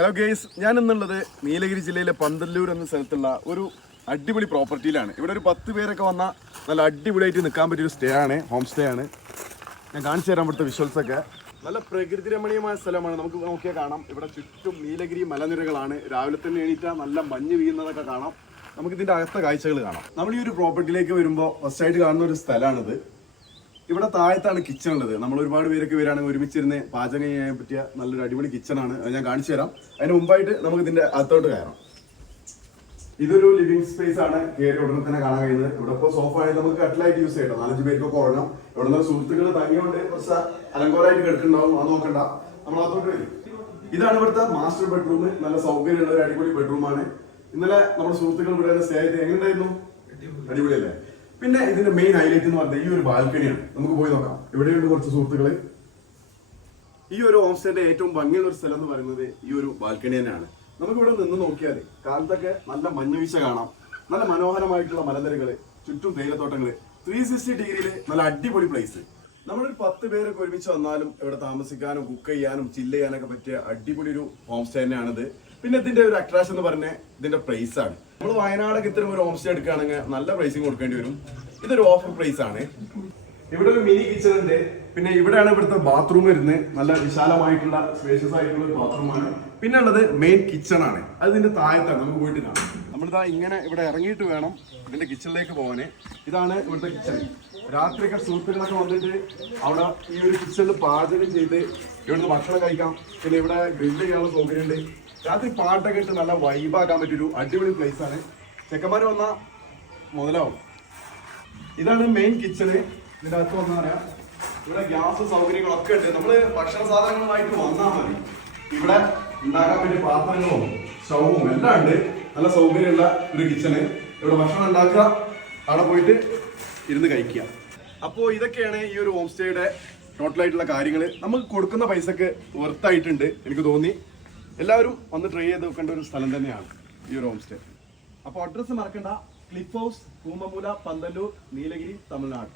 Hello guys, ഞാൻ ഇന്നുള്ളത് നീലഗിരി ജില്ലയിലെ പന്തല്ലൂർ എന്ന സ്ഥലത്തുള്ള ഒരു അടിപൊളി പ്രോപ്പർട്ടിയിലാണ്. ഇവിടെ ഒരു 10 പേരൊക്കെ വന്നാൽ നല്ല അടിപൊളിയായിട്ട് നിൽക്കാൻ പറ്റിയൊരു സ്റ്റേ ആണ്, ഹോം സ്റ്റേ ആണ്. ഞാൻ കാണിച്ചു തരാൻ ഇവിടുത്തെ വിഷ്വൽസൊക്കെ. നല്ല പ്രകൃതി രമണീയമായ സ്ഥലമാണ്. നമുക്ക് നോക്കിയാൽ കാണാം, ഇവിടെ ചുറ്റും നീലഗിരി മലനിരകളാണ്. രാവിലെ തന്നെ എണീറ്റാൽ നല്ല മഞ്ഞ് വീഴുന്നതൊക്കെ കാണാം. നമുക്ക് ഇതിൻ്റെ അകത്തെ കാഴ്ചകൾ കാണാം. നമ്മൾ ഈ ഒരു പ്രോപ്പർട്ടിയിലേക്ക് വരുമ്പോൾ ഫസ്റ്റായിട്ട് കാണുന്ന ഒരു സ്ഥലമാണിത്. ഇവിടെ താഴത്താണ് കിച്ചൺ ഉള്ളത്. നമ്മൾ ഒരുപാട് പേരൊക്കെ വരികയാണെങ്കിൽ ഒരുമിച്ചിരുന്ന് പാചകം ചെയ്യാൻ പറ്റിയ നല്ലൊരു അടിപൊളി കിച്ചണാണ്. അത് ഞാൻ കാണിച്ചു തരാം. അതിന് മുമ്പായിട്ട് നമുക്ക് ഇതിന്റെ അകത്തോട്ട് കയറാം. ഇതൊരു ലിവിംഗ് സ്പേസ് ആണ്. കയറി ഉടനെ തന്നെ കാണാൻ കഴിയുന്നത്. ഇവിടെ ഇപ്പോൾ സോഫ ആയിട്ട് നമുക്ക് കട്ടിലായിട്ട് യൂസ് ചെയ്യണം. 4-5 പേർക്കൊക്കെ ഉറങ്ങാം. ഇവിടെ നിന്ന് സുഹൃത്തുക്കൾ തങ്ങിയോണ്ട് കുറച്ച് അലങ്കോലമായിട്ട് കിടക്കുന്നുണ്ടാവും. അത് നോക്കണ്ട, നമ്മൾ അതോട്ട് വരും. ഇതാണ് ഇവിടുത്തെ മാസ്റ്റർ ബെഡ്റൂം. നല്ല സൗകര്യമുള്ള ഒരു അടിപൊളി ബെഡ്റൂമാണ്. ഇന്നലെ നമ്മുടെ സുഹൃത്തുക്കൾ ഇവിടെ സ്റ്റേ ആയിട്ട് എങ്ങനെയുണ്ടായിരുന്നു? അടിപൊളിയല്ലേ? പിന്നെ ഇതിന്റെ മെയിൻ ഹൈലൈറ്റ് എന്ന് പറയുന്നത് ഈ ഒരു ബാൽക്കണിയാണ്. നമുക്ക് പോയി നോക്കാം. ഇവിടെയുണ്ട് കുറച്ച് സുഹൃത്തുക്കള്. ഈ ഒരു ഹോം സ്റ്റേന്റെ ഏറ്റവും ഭംഗിയുള്ള ഒരു സ്ഥലം എന്ന് പറയുന്നത് ഈ ഒരു ബാൽക്കണി തന്നെയാണ്. നമുക്ക് ഇവിടെ നിന്ന് നോക്കിയാൽ കാലത്തൊക്കെ നല്ല മഞ്ഞുവീഴ്ച കാണാം. നല്ല മനോഹരമായിട്ടുള്ള മലനിരകള്, ചുറ്റും തേയിലത്തോട്ടങ്ങള്, 360 ഡിഗ്രിയിൽ നല്ല അടിപൊളി പ്ലേസ്. നമ്മളൊരു 10 പേരൊക്കെ ഒരുമിച്ച് വന്നാലും ഇവിടെ താമസിക്കാനും കുക്ക് ചെയ്യാനും ചില്ല് ചെയ്യാനൊക്കെ പറ്റിയ അടിപൊളി ഒരു ഹോം സ്റ്റേ തന്നെയാണിത്. പിന്നെ ഇതിന്റെ ഒരു അട്രാക്ഷൻ എന്ന് പറഞ്ഞാൽ ഇതിന്റെ പ്രൈസ് ആണ്. നമ്മൾ വയനാടൊക്കെ ഇത്തരം ഒരു ഹോം സ്റ്റേ എടുക്കുകയാണെങ്കിൽ നല്ല പ്രൈസിങ് കൊടുക്കേണ്ടി വരും. ഇതൊരു ഓഫർ പ്രൈസ് ആണ്. ഇവിടെ ഒരു മിനി കിച്ചൺ ഉണ്ട്. പിന്നെ ഇവിടെയാണ് ഇവിടുത്തെ ബാത്റൂം വരുന്നത്. നല്ല വിശാലമായിട്ടുള്ള സ്പേഷ്യസ് ആയിട്ടുള്ള ഒരു ബാത്റൂമാണ്. പിന്നെ ഉള്ളത് മെയിൻ കിച്ചൺ ആണ്. അത് ഇതിന്റെ താഴത്താണ്. നമുക്ക് പോയിട്ട് കാണാം. നമ്മളിതാ ഇങ്ങനെ ഇവിടെ ഇറങ്ങിയിട്ട് വേണം ഇതിന്റെ കിച്ചണിലേക്ക് പോകാന്. ഇതാണ് ഇവിടുത്തെ കിച്ചൺ. രാത്രിയൊക്കെ സുഹൃത്തുക്കളൊക്കെ വന്നിട്ട് അവിടെ ഈ ഒരു കിച്ചണിൽ പാചകം ചെയ്ത് ഇവിടുന്ന് ഭക്ഷണം കഴിക്കാം. പിന്നെ ഇവിടെ ഗ്രില്ല് ചെയ്യാനുള്ള സൗകര്യമുണ്ട്. രാത്രി പാട്ടൊക്കെ ഇട്ട് നല്ല വൈബാക്കാൻ പറ്റിയൊരു അടിപൊളി പ്ലേസ് ആണ്. ചെക്കന്മാർ വന്നാൽ മുതലാവും. ഇതാണ് മെയിൻ കിച്ചണ്. ഇതിൻ്റെ അകത്ത് വന്നാൽ പറയാം, ഇവിടെ ഗ്യാസ് സൗകര്യങ്ങളൊക്കെ ഉണ്ട്. നമ്മള് ഭക്ഷണ സാധനങ്ങളുമായിട്ട് വന്നാൽ മതി. ഇവിടെ ഉണ്ടാക്കാൻ പറ്റിയ പാത്രങ്ങളും സ്റ്റൗവും എല്ലാം ഉണ്ട്. നല്ല സൗകര്യമുള്ള ഒരു കിച്ചണ്. ഇവിടെ ഭക്ഷണം ഉണ്ടാക്കുക, അവിടെ പോയിട്ട് ഇരുന്ന് കഴിക്കുക. അപ്പോൾ ഇതൊക്കെയാണ് ഈ ഒരു ഹോം സ്റ്റേയുടെ ടോട്ടലായിട്ടുള്ള കാര്യങ്ങൾ. നമുക്ക് കൊടുക്കുന്ന പൈസക്ക് വർത്തായിട്ടുണ്ട് എനിക്ക് തോന്നി. എല്ലാവരും വന്ന് ട്രൈ ചെയ്ത് നോക്കേണ്ട ഒരു സ്ഥലം തന്നെയാണ് ഈ ഒരു ഹോം സ്റ്റേ. അപ്പോൾ അഡ്രസ്സ് മറക്കണ്ട, ക്ലിഫ് ഹൗസ്, കൂമമൂല, പന്തല്ലൂർ, നീലഗിരി, തമിഴ്നാട്.